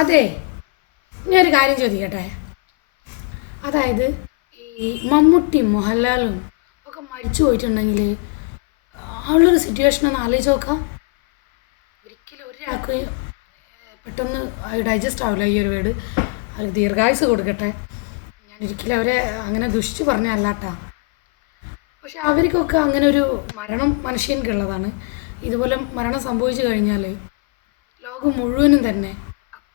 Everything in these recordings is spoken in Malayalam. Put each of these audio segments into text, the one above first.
അതെ. ഞാനൊരു കാര്യം ചോദിക്കട്ടെ? അതായത് ഈ മമ്മൂട്ടിയും മോഹൻലാലും ഒക്കെ മരിച്ചു പോയിട്ടുണ്ടെങ്കിൽ അവളൊരു സിറ്റുവേഷൻ ഒന്ന് ആലോചിച്ച് നോക്കാം. ഒരിക്കലും ഒരാൾക്ക് പെട്ടെന്ന് ഡൈജസ്റ്റ് ആവില്ല ഈ ഒരു വീട് അവർ ദീർഘായുസ് കൊടുക്കട്ടെ. ഞാൻ ഒരിക്കലും അവരെ അങ്ങനെ ദുഷിച്ച് പറഞ്ഞല്ലാട്ടാ പക്ഷെ അവർക്കൊക്കെ അങ്ങനെ ഒരു മരണം മനുഷ്യൻക്കുള്ളതാണ്. ഇതുപോലെ മരണം സംഭവിച്ചു കഴിഞ്ഞാൽ ലോകം മുഴുവനും തന്നെ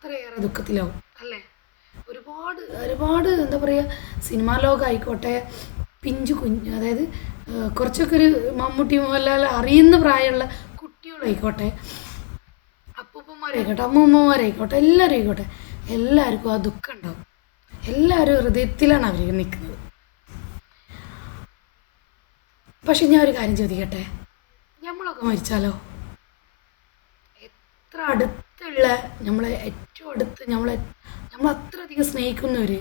അത്രയേറെ ദുഃഖത്തിലാവും. അല്ലേ? ഒരുപാട് ഒരുപാട് എന്താ പറയുക സിനിമാ ലോകമായിക്കോട്ടെ പിഞ്ചു കുഞ്ഞ് അതായത് കുറച്ചൊക്കെ ഒരു മമ്മൂട്ടി മോഹൻലാൽ അറിയുന്ന പ്രായമുള്ള കുട്ടികളായിക്കോട്ടെ അപ്പൂപ്പന്മാരായിക്കോട്ടെ അമ്മൂമ്മമാരായിക്കോട്ടെ എല്ലാവരും ആയിക്കോട്ടെ എല്ലാവർക്കും ആ ദുഃഖം ഉണ്ടാവും. എല്ലാവരും ഹൃദയത്തിലാണ് അവർ നിൽക്കുന്നത്. പക്ഷെ ഞാൻ ഒരു കാര്യം ചോദിക്കട്ടെ? നമ്മളൊക്കെ മരിച്ചാലോ? എത്ര അടുത്തുള്ള നമ്മളെ ഏറ്റവും അടുത്ത് നമ്മളെ നമ്മൾ അത്രയധികം സ്നേഹിക്കുന്നവർ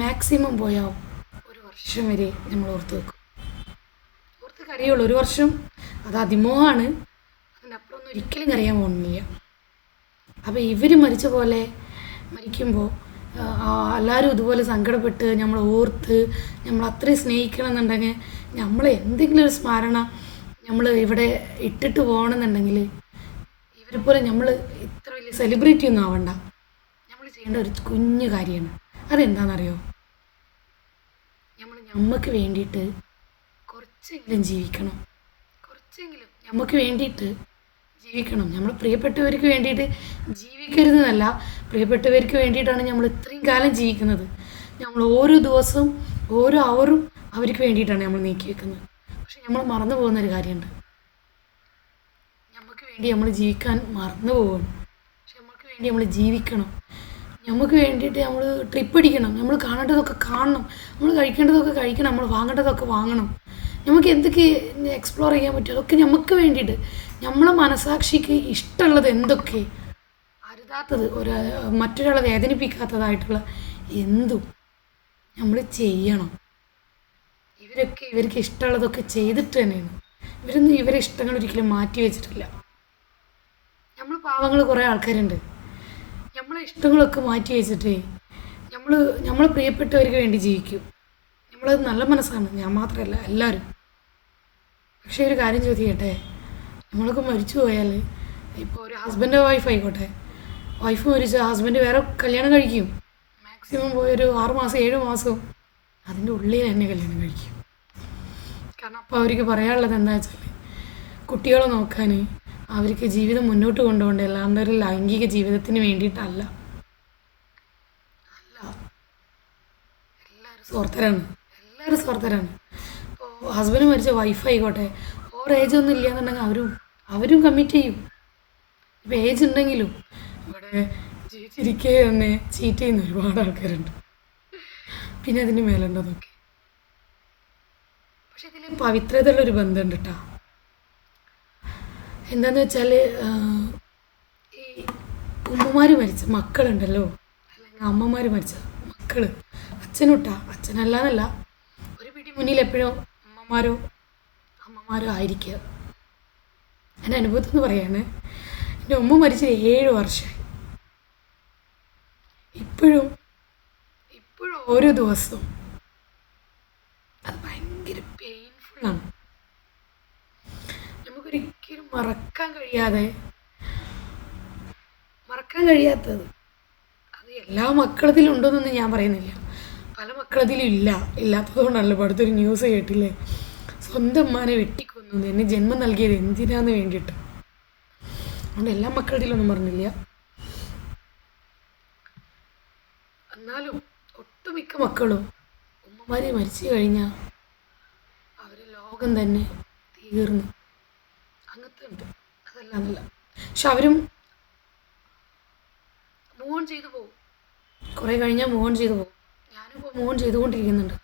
മാക്സിമം പോയാൽ ഒരു വർഷം വരെ നമ്മൾ ഓർത്ത് വെക്കും. ഓർത്ത് കരയുള്ളൂ. ഒരു വർഷം അത് അതിമോഹമാണ്. അതിനപ്പുറമൊന്നും ഒരിക്കലും കരയാൻ പോകുന്നില്ല. അപ്പോൾ ഇവർ മരിച്ച പോലെ മരിക്കുമ്പോൾ എല്ലാവരും ഇതുപോലെ സങ്കടപ്പെട്ട് നമ്മൾ ഓർത്ത് നമ്മൾ അത്രയും സ്നേഹിക്കണം എന്നുണ്ടെങ്കിൽ നമ്മൾ എന്തെങ്കിലും ഒരു സ്മരണ നമ്മൾ ഇവിടെ ഇട്ടിട്ട് പോകണമെന്നുണ്ടെങ്കിൽ ഇവരെ പോലെ നമ്മൾ ഇത്ര വലിയ സെലിബ്രിറ്റി ഒന്നും ആവണ്ട. നമ്മൾ ചെയ്യേണ്ട ഒരു കുഞ്ഞു കാര്യമാണ്. അതെന്താണെന്നറിയോ നമ്മൾ നമുക്ക് വേണ്ടിയിട്ട് കുറച്ചെങ്കിലും ജീവിക്കണം. കുറച്ചെങ്കിലും നമുക്ക് വേണ്ടിയിട്ട് ജീവിക്കണം. നമ്മൾ പ്രിയപ്പെട്ടവർക്ക് വേണ്ടിയിട്ട് ജീവിക്കരുതെന്നല്ല പ്രിയപ്പെട്ടവർക്ക് വേണ്ടിയിട്ടാണ് നമ്മൾ ഇത്രയും കാലം ജീവിക്കുന്നത്. നമ്മൾ ഓരോ ദിവസവും ഓരോ അവറും അവർക്ക് വേണ്ടിയിട്ടാണ് നമ്മൾ നീക്കി വെക്കുന്നത്. പക്ഷെ നമ്മൾ മറന്നു പോകുന്ന ഒരു കാര്യമുണ്ട്. വേണ്ടി നമ്മൾ ജീവിക്കാൻ മറന്നു പോകണം പക്ഷെ നമുക്ക് വേണ്ടി നമ്മൾ ജീവിക്കണം. നമുക്ക് വേണ്ടിയിട്ട് നമ്മൾ ട്രിപ്പ് അടിക്കണം. നമ്മൾ കാണേണ്ടതൊക്കെ കാണണം. നമ്മൾ കഴിക്കേണ്ടതൊക്കെ കഴിക്കണം. നമ്മൾ വാങ്ങേണ്ടതൊക്കെ വാങ്ങണം. നമുക്ക് എന്തൊക്കെ എക്സ്പ്ലോർ ചെയ്യാൻ പറ്റും? അതൊക്കെ നമുക്ക് വേണ്ടിയിട്ട് നമ്മളെ മനസാക്ഷിക്ക് ഇഷ്ടമുള്ളത് എന്തൊക്കെ? അരുതാത്തത് ഒരു മറ്റൊരാളെ വേദനിപ്പിക്കാത്തതായിട്ടുള്ള എന്തും നമ്മൾ ചെയ്യണം. ഇവരൊക്കെ ഇവർക്ക് ഇഷ്ടമുള്ളതൊക്കെ ചെയ്തിട്ട് തന്നെയാണ്. ഇവരൊന്നും ഇവരെ ഇഷ്ടങ്ങൾ ഒരിക്കലും മാറ്റി വെച്ചിട്ടില്ല. പാവങ്ങൾ കുറേ ആൾക്കാരുണ്ട്. നമ്മളെ ഇഷ്ടങ്ങളൊക്കെ മാറ്റി വെച്ചിട്ട് നമ്മൾ നമ്മൾ പ്രിയപ്പെട്ടവർക്ക് വേണ്ടി ജീവിക്കും. നമ്മളത് നല്ല മനസ്സാണ്. ഞാൻ മാത്രമല്ല എല്ലാവരും പക്ഷേ ഒരു കാര്യം ചോദിക്കട്ടെ? നമ്മളൊക്കെ മരിച്ചു പോയാൽ ഇപ്പോൾ ഒരു ഹസ്ബൻഡ് വൈഫ് ആയിക്കോട്ടെ. വൈഫ് മരിച്ച ഹസ്ബൻഡ് വേറെ കല്യാണം കഴിക്കും. മാക്സിമം പോയൊരു ആറ് മാസം ഏഴ് മാസം അതിന്റെ ഉള്ളിൽ തന്നെ കല്യാണം കഴിക്കും. കാരണം അപ്പോൾ അവർക്ക് പറയാനുള്ളത് എന്താ വെച്ചാൽ കുട്ടികളെ നോക്കാൻ അവർക്ക് ജീവിതം മുന്നോട്ട് കൊണ്ടുപോകണ്ടേ അല്ലാണ്ട് ഒരു ലൈംഗിക ജീവിതത്തിന് വേണ്ടിയിട്ടല്ല. അല്ല. എല്ലാവരും സ്വാർത്ഥരാണ്. എല്ലാവരും സ്വാർത്ഥരാണ്. ഇപ്പോൾ ഹസ്ബൻഡ് മരിച്ച വൈഫ് ആയിക്കോട്ടെ. ഓർ ഏജ് ഒന്നും ഇല്ല എന്നുണ്ടെങ്കിൽ അവരും അവരും കമ്മിറ്റ് ചെയ്യും. ഇപ്പോൾ ഏജ് ഉണ്ടെങ്കിലും ഇവിടെ ജീവിച്ചിരിക്കെ തന്നെ ചീറ്റ് ചെയ്യുന്ന ഒരുപാട് ആൾക്കാരുണ്ട്. പിന്നെ അതിന് മേലുണ്ടതൊക്കെ പക്ഷെ ഇതിൽ പവിത്രതയുള്ളൊരു ബന്ധമുണ്ട് കേട്ടോ എന്താന്ന് വെച്ചാൽ ഈ ഉമ്മമാർ മരിച്ച മക്കളുണ്ടല്ലോ. അല്ലെങ്കിൽ അമ്മമാർ മരിച്ച മക്കൾ അച്ഛനൊട്ട അച്ഛനല്ലാന്നല്ല. ഒരു പിടി മുന്നിൽ എപ്പോഴും അമ്മമാരോ അമ്മമാരോ ആയിരിക്കുക. എന്റെ അനുഭവത്തിൽ നിന്ന് പറയാണ് എന്റെ ഉമ്മ മരിച്ചത് ഏഴ് വർഷമായി. ഇപ്പോഴും ഇപ്പോഴും ഓരോ ദിവസവും അത് ഭയങ്കര പെയിൻഫുള്ളാണ് മറക്കാൻ കഴിയാതെ മറക്കാൻ കഴിയാത്തത്. അത് എല്ലാ മക്കളതിലും ഉണ്ടോയെന്നൊന്നും ഞാൻ പറയുന്നില്ല. പല മക്കളതിലും ഇല്ല. ഇല്ലാത്തതുകൊണ്ടല്ലോ. അടുത്തൊരു ന്യൂസ് കേട്ടില്ലേ? സ്വന്തം അമ്മാനെ വെട്ടിക്കൊന്നു. എന്നെ ജന്മം നൽകിയത് എന്തിനാന്ന് വേണ്ടിയിട്ട്. അതുകൊണ്ട് എല്ലാ മക്കളതിലൊന്നും പറഞ്ഞില്ല. എന്നാലും ഒട്ടുമിക്ക മക്കളും ഉമ്മമാരെ മരിച്ചു കഴിഞ്ഞാൽ അവരെ ലോകം തന്നെ തീർന്നു. അങ്ങനത്തെ ഉണ്ട് അതല്ല അതല്ല. പക്ഷെ അവരും മൂവൺ ചെയ്തു പോകും കുറേ കഴിഞ്ഞാൽ മൂവൺ ചെയ്തു പോകും ഞാനും ഇപ്പോൾ മൂവൺ ചെയ്തുകൊണ്ടിരിക്കുന്നുണ്ട്.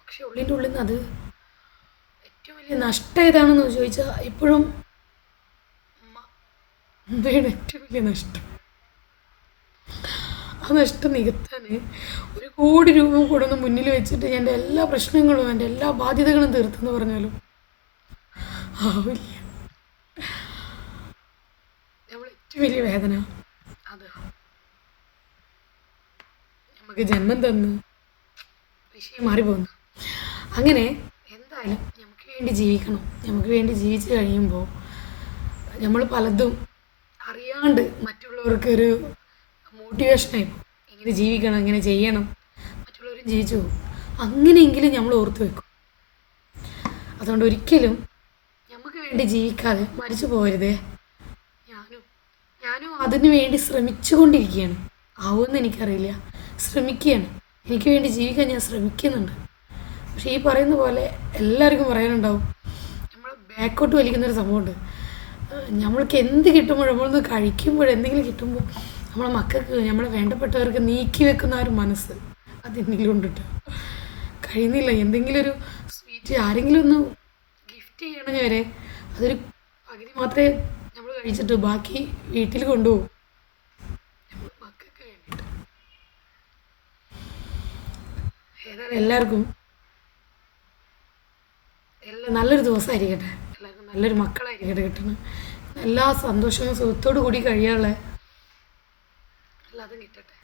പക്ഷെ ഉള്ളിന്റെ ഉള്ളിൽ നിന്ന് അത് ഏറ്റവും വലിയ നഷ്ടം ഏതാണെന്ന് ചോദിച്ചാൽ ഇപ്പോഴും ഉമ്മ ഉമ്മയുടെ ഏറ്റവും വലിയ നഷ്ടം. ആ നഷ്ടം നികത്താൻ ഒരു കോടി രൂപ കൊണ്ടൊന്ന് മുന്നിൽ വെച്ചിട്ട് എന്റെ എല്ലാ പ്രശ്നങ്ങളും എന്റെ എല്ലാ ബാധ്യതകളും തീർത്തെന്ന് പറഞ്ഞാലും ആവില്ല നമ്മൾ ഏറ്റവും വലിയ വേദന. അത്. നമുക്ക് ജന്മം തന്ന് വിഷയം മാറിപ്പോകുന്നു അങ്ങനെ എന്തായാലും നമുക്ക് വേണ്ടി ജീവിക്കണം. നമുക്ക് വേണ്ടി ജീവിച്ചു കഴിയുമ്പോൾ നമ്മൾ പലതും അറിയാണ്ട് മറ്റുള്ളവർക്കൊരു മോട്ടിവേഷനായി പോകും. ഇങ്ങനെ ജീവിക്കണം ഇങ്ങനെ ചെയ്യണം. മറ്റുള്ളവരും ജീവിച്ചു പോകും. അങ്ങനെയെങ്കിലും നമ്മൾ ഓർത്ത് വെക്കും. അതുകൊണ്ട് ഒരിക്കലും നമുക്ക് വേണ്ടി ജീവിക്കാതെ മരിച്ചു പോകരുതേ. ഞാനും അതിനു വേണ്ടി ശ്രമിച്ചുകൊണ്ടിരിക്കുകയാണ്. ആവുമെന്ന് എനിക്കറിയില്ല. ശ്രമിക്കുകയാണ്. എനിക്ക് വേണ്ടി ജീവിക്കാൻ ഞാൻ ശ്രമിക്കുന്നുണ്ട്. പക്ഷേ ഈ പറയുന്ന പോലെ എല്ലാവർക്കും പറയാനുണ്ടാവും. നമ്മൾ ബാക്കോട്ട് വലിക്കുന്നൊരു സംഭവമുണ്ട്. നമ്മൾക്ക് എന്ത് കിട്ടുമ്പോഴും നമ്മളൊന്ന് കഴിക്കുമ്പോൾ എന്തെങ്കിലും കിട്ടുമ്പോൾ നമ്മളെ മക്കൾക്ക് നമ്മളെ വേണ്ടപ്പെട്ടവർക്ക് നീക്കി വെക്കുന്ന ഒരു മനസ്സ് അതെന്തെങ്കിലും ഉണ്ടിട്ട് കഴിയുന്നില്ല. എന്തെങ്കിലും ഒരു സ്വീറ്റ് ആരെങ്കിലും ഒന്ന് ഗിഫ്റ്റ് ചെയ്യണമെങ്കിൽ വരെ അതൊരു പകുതി മാത്രമേ കഴിച്ചിട്ട് ബാക്കി വീട്ടിൽ കൊണ്ടുപോകും. എല്ലാവർക്കും എല്ലാ നല്ലൊരു ദിവസമായിരിക്കട്ടെ. എല്ലാവർക്കും നല്ലൊരു മക്കളായിരിക്കട്ടെ കിട്ടണം എല്ലാ സന്തോഷവും സുഖത്തോടു കൂടി കഴിയാനുള്ള എല്ലാതും കിട്ടട്ടെ.